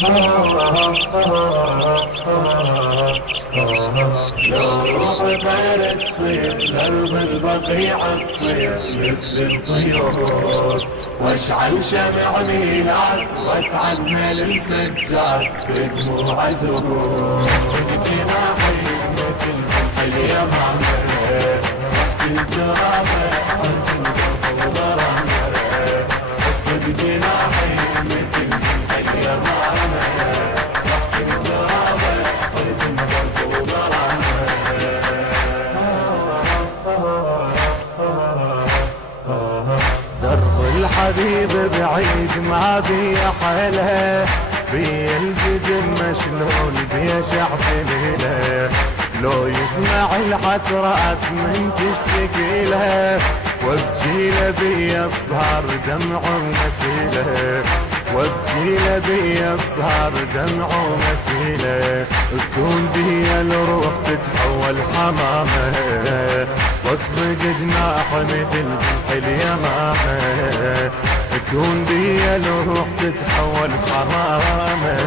لو روح بارد تصير درب البقيع تطير مثل الطيور، واشعل شمع ميلاد واتعنى للسجاد بدموع زهور. جناحي مثل جنح اليمامة تحت الدرابة حزن وغرامة، جناحي مثل جنح اليمامة تحت الدرابة حزن وغرامة. درب الحبيب بعيد ما بي حيله، بي الجدم مشلول بي شعب ليله، لو يسمع الحسرات من تشتكي له، وابكي له بي السهر دمع مسيله، وابكي له بي السهر دمع مسيله، تكون بي الروح تتحول حمامه، واصفق جناح مثل جنح اليمامه، تكون بي الروح تتحول حمامه.